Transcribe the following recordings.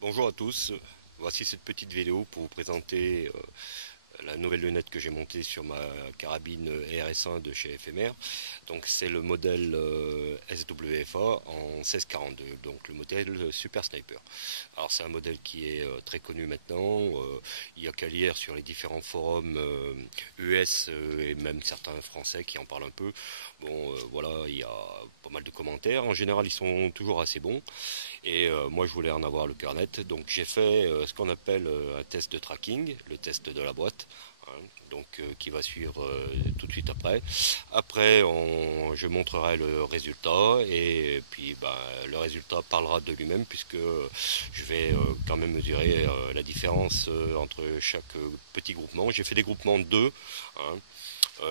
Bonjour à tous, voici cette petite vidéo pour vous présenter la nouvelle lunette que j'ai montée sur ma carabine RS1 de chez FMR. Donc c'est le modèle SWFA en 1642, donc le modèle Super Sniper. Alors c'est un modèle qui est très connu maintenant, il y a qu'à lire sur les différents forums US et même certains français qui en parlent un peu. Bon voilà, il y a pas mal de commentaires, en général ils sont toujours assez bons. Et moi, je voulais en avoir le cœur net. Donc, j'ai fait ce qu'on appelle un test de tracking, le test de la boîte, hein, donc qui va suivre tout de suite après. Après, je montrerai le résultat et puis le résultat parlera de lui-même puisque je vais quand même mesurer la différence entre chaque petit groupement. J'ai fait des groupements de deux. Hein.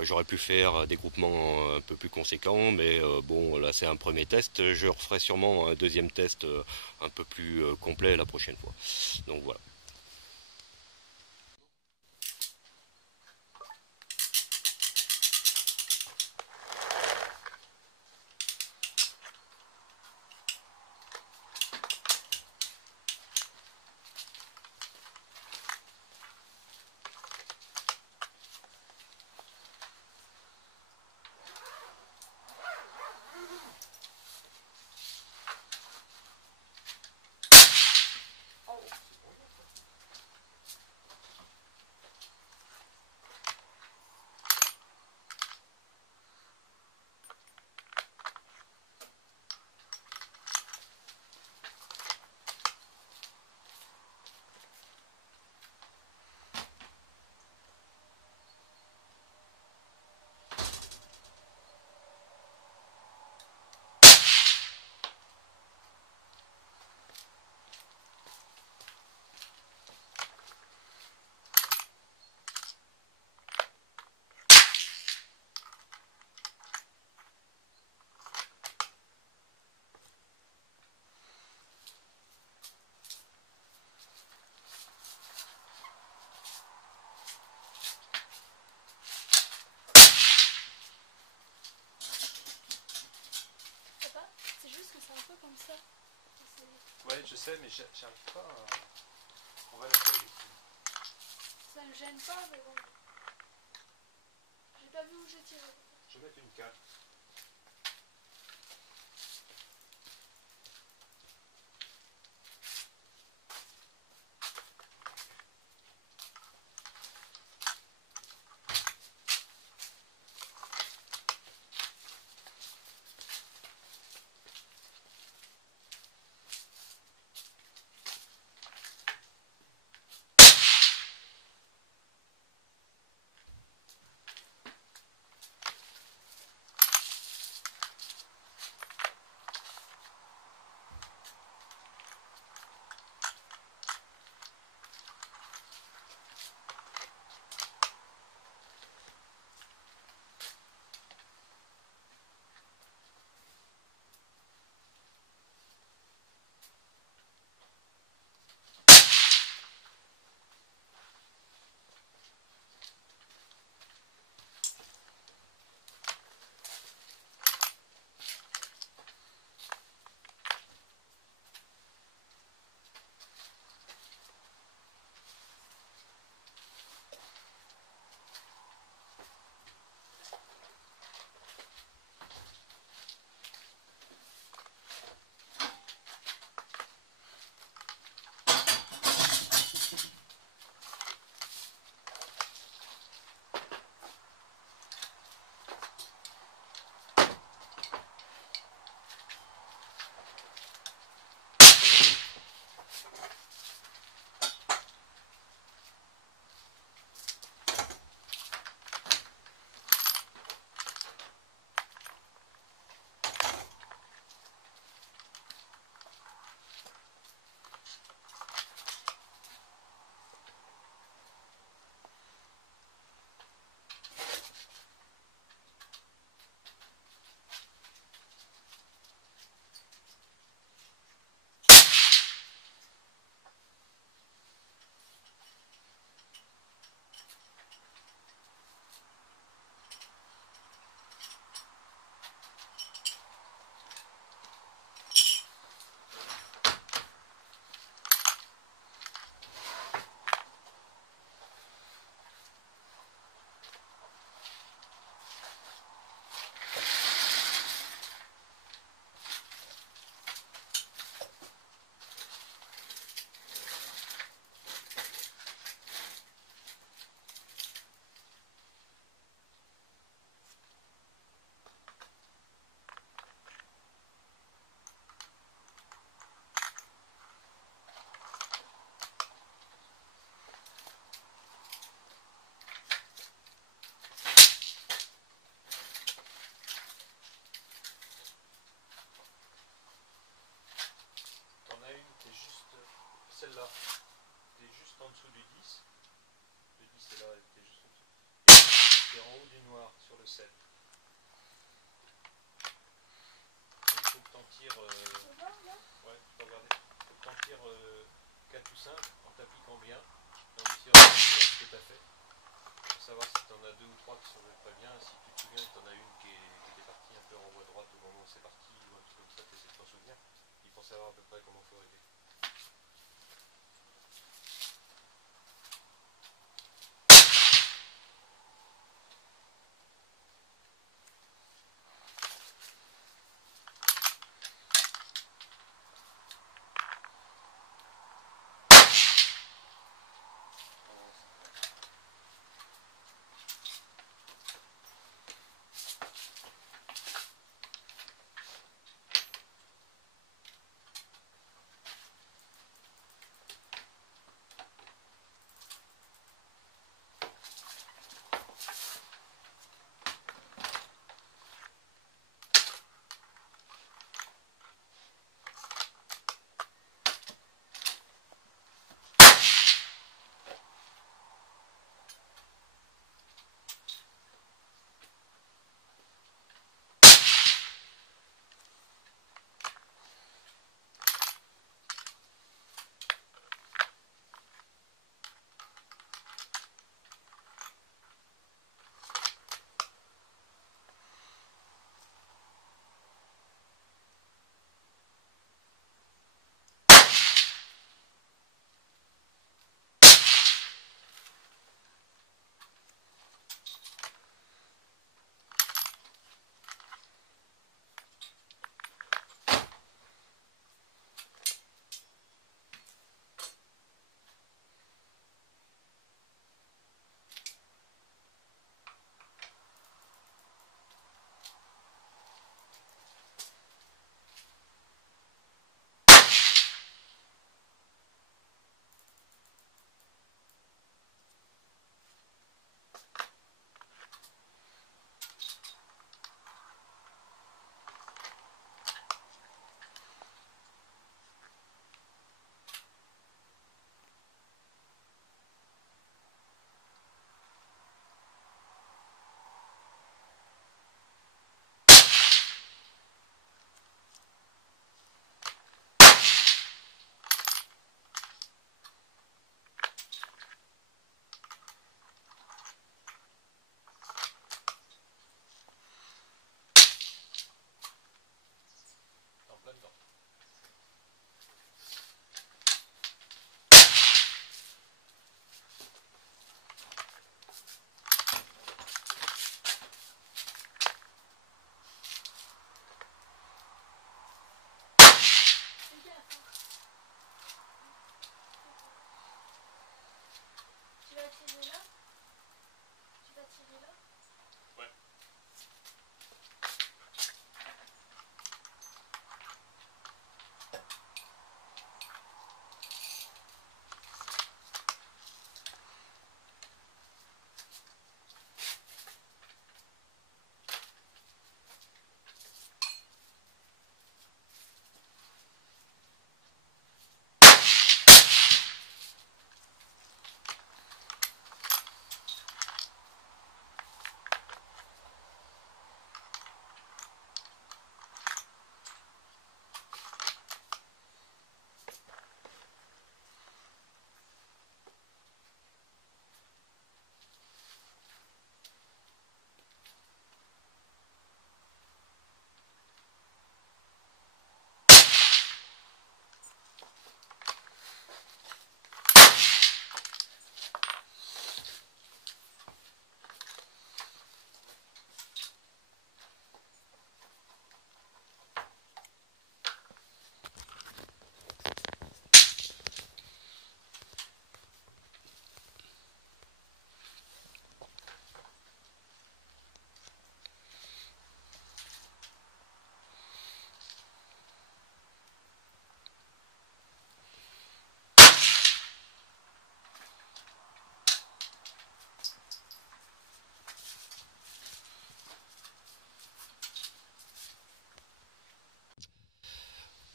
J'aurais pu faire des groupements un peu plus conséquents, mais bon, là c'est un premier test. Je referai sûrement un deuxième test un peu plus complet la prochaine fois. Donc voilà. Papa, c'est juste que c'est un peu comme ça. Ouais, je sais, mais j'arrive pas à... On va la coller. Ça me gêne pas, mais bon. J'ai pas vu où j'ai tiré. Je vais mettre une cape. celle-là. Tu es juste en dessous du 10. Le 10 est là, tu es juste en dessous. Tu es en haut du noir sur le 7. Il faut que tu en tires. Tu vois, là? Ouais, tu peux regarder. Il faut que tu en tires 4 ou 5 en t'appliquant bien. En essayant de retenir ce que tu as fait. Pour savoir si tu en as 2 ou 3 qui sont pas bien. Si tu te souviens que tu en as une qui était partie un peu en voie droite au moment où c'est parti, ou un truc comme ça, tu essaies de t'en souvenir. Il faut savoir à peu près comment il faut régler.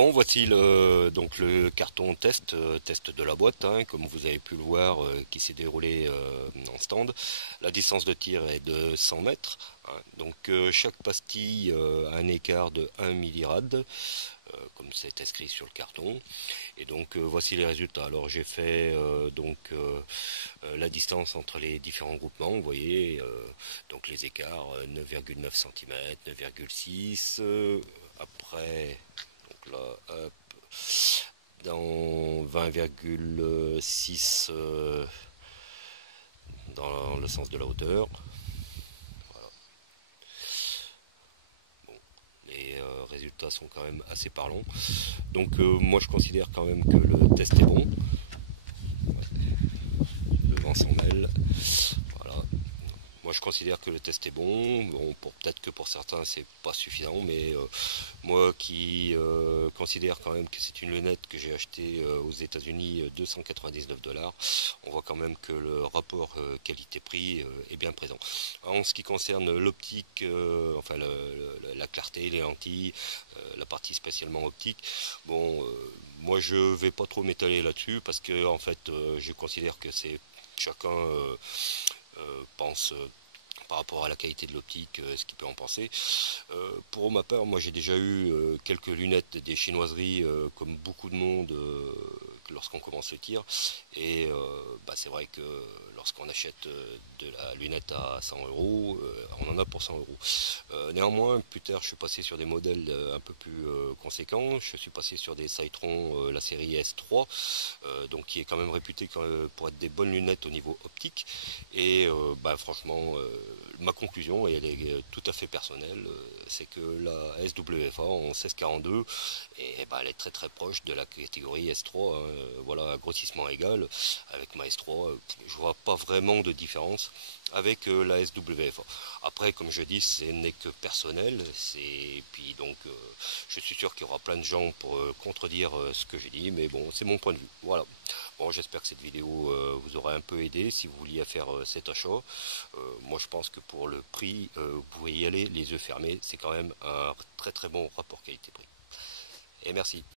Bon, voici donc le carton test de la boîte, hein, comme vous avez pu le voir, qui s'est déroulé en stand. La distance de tir est de 100 mètres. Hein, donc chaque pastille a un écart de 1 millirad, comme c'est inscrit sur le carton. Et donc voici les résultats. Alors j'ai fait la distance entre les différents groupements. Vous voyez, donc les écarts 9,9 cm, 9,6. Après. Donc là, hop, dans 20,6 dans le sens de la hauteur. Voilà. Bon, les résultats sont quand même assez parlants. Donc moi je considère quand même que le test est bon. Le vent s'en mêle. Voilà. Moi je considère que le test est bon. Bon, peut-être que pour certains c'est pas suffisant, mais moi qui considère quand même que c'est une lunette que j'ai achetée aux États-Unis 299 $, on voit quand même que le rapport qualité-prix est bien présent. En ce qui concerne l'optique, enfin la clarté, les lentilles, la partie spécialement optique, bon, moi je vais pas trop m'étaler là-dessus parce que en fait je considère que c'est chacun pense par rapport à la qualité de l'optique, ce qu'il peut en penser. Pour ma part, moi j'ai déjà eu quelques lunettes des chinoiseries comme beaucoup de monde lorsqu'on commence le tir, et c'est vrai que lorsqu'on achète de la lunette à 100 €, on en a pour 100 €. Néanmoins, plus tard je suis passé sur des modèles un peu plus conséquents. Je suis passé sur des Cytron, la série S3, donc qui est quand même réputée pour être des bonnes lunettes au niveau optique, et franchement ma conclusion, et elle est tout à fait personnelle, c'est que la SWFA en 1642, elle est très très proche de la catégorie S3, hein, voilà, grossissement égal. Avec ma S3, je vois pas vraiment de différence avec la SWFA. Après, comme je dis, ce n'est que personnel, puis donc je suis sûr qu'il y aura plein de gens pour contredire ce que j'ai dit, mais bon, c'est mon point de vue. Voilà. Bon, j'espère que cette vidéo vous aura un peu aidé si vous vouliez faire cet achat. Moi, je pense que pour le prix, vous pouvez y aller les yeux fermés. C'est quand même un très très bon rapport qualité-prix. Et merci.